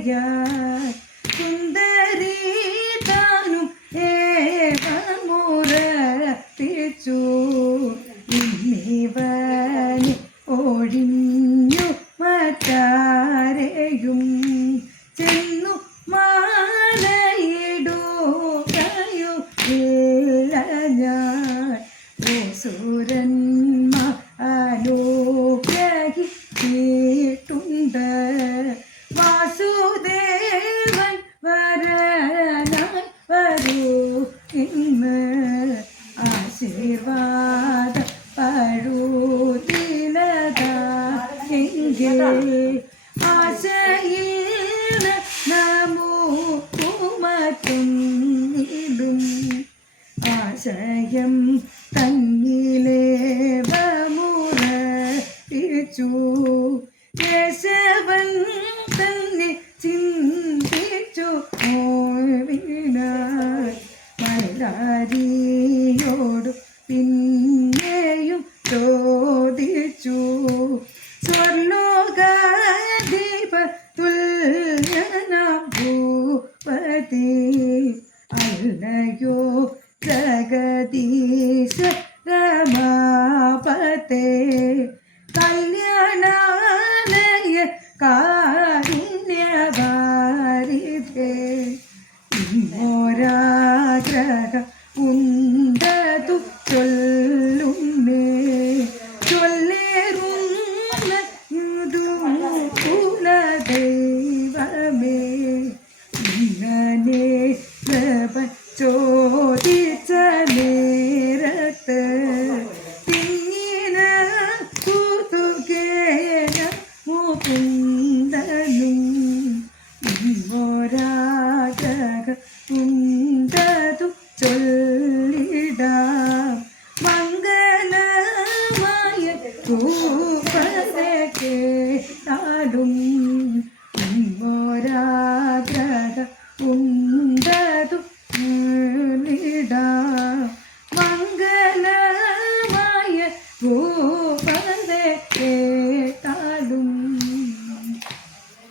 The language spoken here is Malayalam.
വിവശയായി സുന്ദരി താനും ഏവമുറപ്പിച്ചു ഇന്നിവന് ഒഴിഞ്ഞു മറ്റാരെയും ചെന്നു മാലയിടുകയോ ഇന്ന് ആശീർവാദ പഴുതിലത എങ്കിൽ ആശയിൽ നമുക്കുമറ്റും ആശയം തന്നിലേവമുറപ്പിച്ചു കേശവൻ തന്നെ സ്വർലോകാധിപ തുല്യനാം ഭൂപതി അല്ലയോ ജഗദീശ രമാപത്തെ കല്യാണാലയ കാരുണ്യവാരിതേ ഇന്നോരാഗ്രഹ ഉണ്ടതു ചൊല്ല കുണ്ടലും ഇമ്പോരാജക കുണ്ടതു ചൊല്ലിടാം. മംഗളമായ രൂപതേ താടും ഇമ്പോരാഗ്രഹ കുണ്ടതു ചൊല്ലിടാം. മംഗളമായ